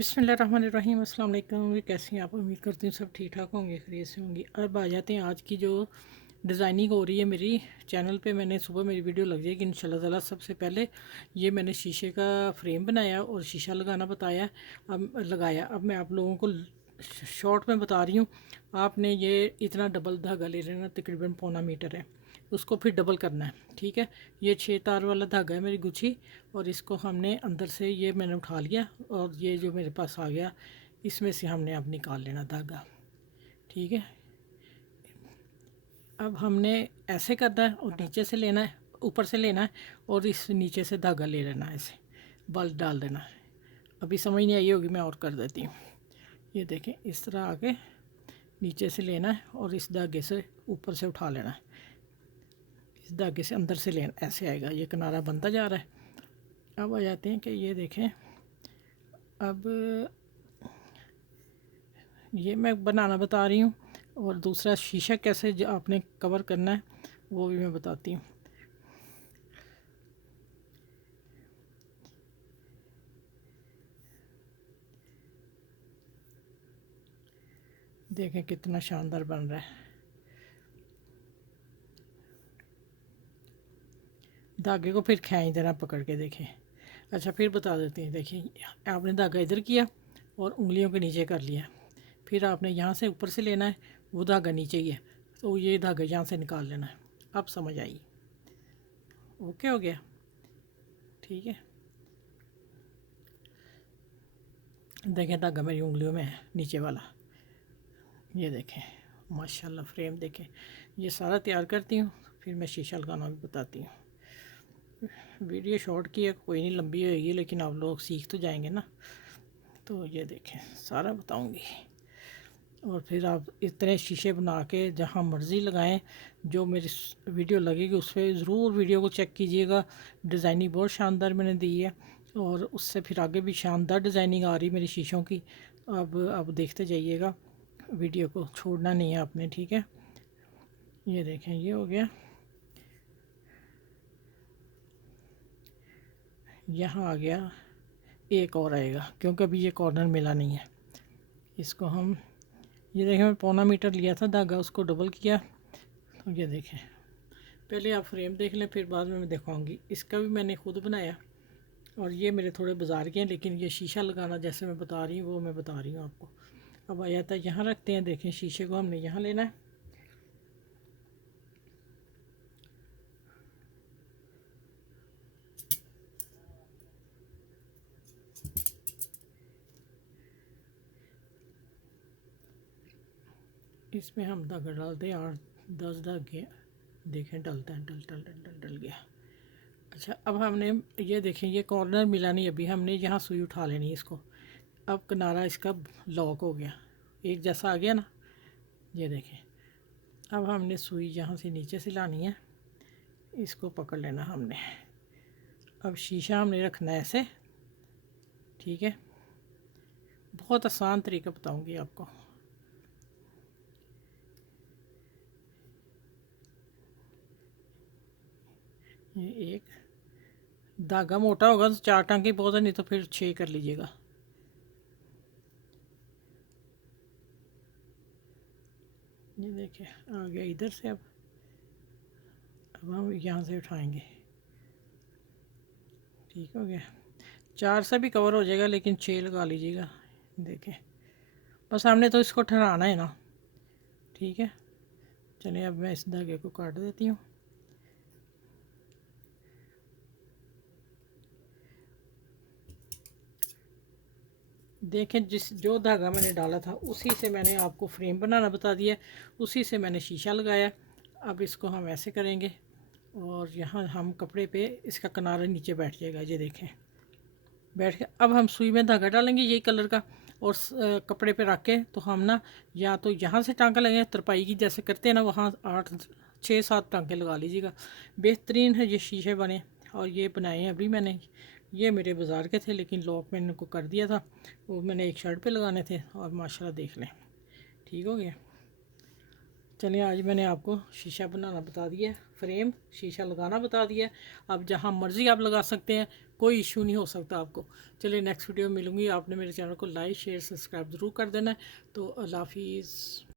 बिस्मिल्लाहिर्रहमानिर्रहीम। अस्सलाम वालेकुम। कैसी हैं आप? उम्मीद करती हूँ सब ठीक ठाक होंगे, खैरियत से होंगी। अब आ जाते हैं आज की जो डिज़ाइनिंग हो रही है मेरी चैनल पे। मैंने सुबह मेरी वीडियो लग जाएगी इंशाल्लाह ताला। सबसे पहले ये मैंने शीशे का फ्रेम बनाया और शीशा लगाना बताया, अब लगाया। अब मैं आप लोगों को शॉर्ट में बता रही हूँ। आपने ये इतना डबल धागा ले लेना, तकरीबन पौना मीटर है, उसको फिर डबल करना है। ठीक है, ये 6 तार वाला धागा है मेरी गुच्छी, और इसको हमने अंदर से ये मैंने उठा लिया और ये जो मेरे पास आ गया इसमें से हमने अब निकाल लेना धागा। ठीक है, अब हमने ऐसे करना है और नीचे से लेना है, ऊपर से लेना है और इस नीचे से धागा ले लेना है, ऐसे बल डाल देना है। अभी समझ नहीं आई होगी, मैं और कर देती हूँ। ये देखें, इस तरह आके नीचे से लेना है और इस धागे से ऊपर से उठा लेना है। इस धागे से अंदर से लेना, ऐसे आएगा। ये किनारा बनता जा रहा है। अब आ जाते हैं कि ये देखें, अब ये मैं बनाना बता रही हूँ, और दूसरा शीशा कैसे जो आपने कवर करना है वो भी मैं बताती हूँ। देखें कितना शानदार बन रहा है। धागे को फिर खींच देना पकड़ के, देखें। अच्छा, फिर बता देते हैं। देखिए, आपने धागा इधर किया और उंगलियों के नीचे कर लिया, फिर आपने यहाँ से ऊपर से लेना है, वो धागा नीचे ही है, तो ये धागा यहाँ से निकाल लेना है। अब समझ आई? ओके हो गया? ठीक है, देखें धागा मेरी उंगलियों में है, नीचे वाला। ये देखें, माशाल्लाह। फ्रेम देखें, ये सारा तैयार करती हूँ, फिर मैं शीशा लगाना भी बताती हूँ। वीडियो शॉर्ट की है, कोई नहीं लंबी होगी, लेकिन आप लोग सीख तो जाएंगे ना। तो ये देखें, सारा बताऊँगी। और फिर आप इतने शीशे बना के जहाँ मर्ज़ी लगाएं। जो मेरी वीडियो लगेगी उस पर ज़रूर वीडियो को चेक कीजिएगा। डिज़ाइनिंग बहुत शानदार मैंने दी है, और उससे फिर आगे भी शानदार डिज़ाइनिंग आ रही मेरी शीशों की। अब देखते जाइएगा, वीडियो को छोड़ना नहीं है आपने। ठीक है, ये देखें, ये हो गया। यहाँ आ गया, एक और आएगा क्योंकि अभी ये कॉर्नर मिला नहीं है। इसको हम, ये देखें, मैं पौना मीटर लिया था धागा, उसको डबल किया। तो ये देखें, पहले आप फ्रेम देख लें, फिर बाद में मैं दिखाऊंगी। इसका भी मैंने खुद बनाया, और ये मेरे थोड़े बाजार के हैं, लेकिन ये शीशा लगाना जैसे मैं बता रही हूँ वो मैं बता रही हूँ आपको। अब आ जाता है, यहाँ रखते हैं। देखें, शीशे को हमने यहाँ लेना है, इसमें हम धागा डालते हैं 8-10 धागे। देखें, डलता है, डल डल डल डल डल गया। अच्छा, अब हमने, ये देखें, ये कॉर्नर मिला नहीं, अभी हमने यहाँ सुई उठा लेनी है इसको। अब किनारा इसका लॉक हो गया, एक जैसा आ गया ना। ये देखें, अब हमने सुई यहाँ से नीचे से लानी है, इसको पकड़ लेना हमने। अब शीशा हमने रखना है ऐसे। ठीक है, बहुत आसान तरीका बताऊंगी आपको। ये एक धागा मोटा होगा तो 4 टांके बहुत है, नहीं तो फिर 6 कर लीजिएगा। ये देखिए, आ गया इधर से। अब हम यहाँ से उठाएंगे। ठीक हो गया, 4 से भी कवर हो जाएगा, लेकिन 6 लगा लीजिएगा। देखें, बस हमने तो इसको ठहराना है ना। ठीक है, चलिए अब मैं इस धागे को काट देती हूँ। देखें, जो धागा मैंने डाला था उसी से मैंने आपको फ्रेम बनाना बता दिया, उसी से मैंने शीशा लगाया। अब इसको हम ऐसे करेंगे, और यहाँ हम कपड़े पे इसका किनारा नीचे बैठ जाएगा। ये देखें, बैठ के अब हम सुई में धागा डालेंगे यही कलर का, और कपड़े पे रख के, तो हम ना, या तो यहाँ से टांका लगेंगे तरपाई की जैसे करते हैं ना, वहाँ 8-6-7 टांके लगा लीजिएगा। बेहतरीन है ये शीशे बने, और ये बनाए हैं अभी मैंने। ये मेरे बाज़ार के थे, लेकिन लॉक मैंने इनको कर दिया था, वो मैंने एक शर्ट पे लगाने थे, और माशाल्लाह देख लें, ठीक हो गया। चलिए, आज मैंने आपको शीशा बनाना बता दिया, फ्रेम शीशा लगाना बता दिया है। अब जहाँ मर्ज़ी आप लगा सकते हैं, कोई इशू नहीं हो सकता आपको। चलिए नेक्स्ट वीडियो में मिलूँगी। आपने मेरे चैनल को लाइक शेयर सब्सक्राइब ज़रूर कर देना है। तो अल्लाह हाफिज़।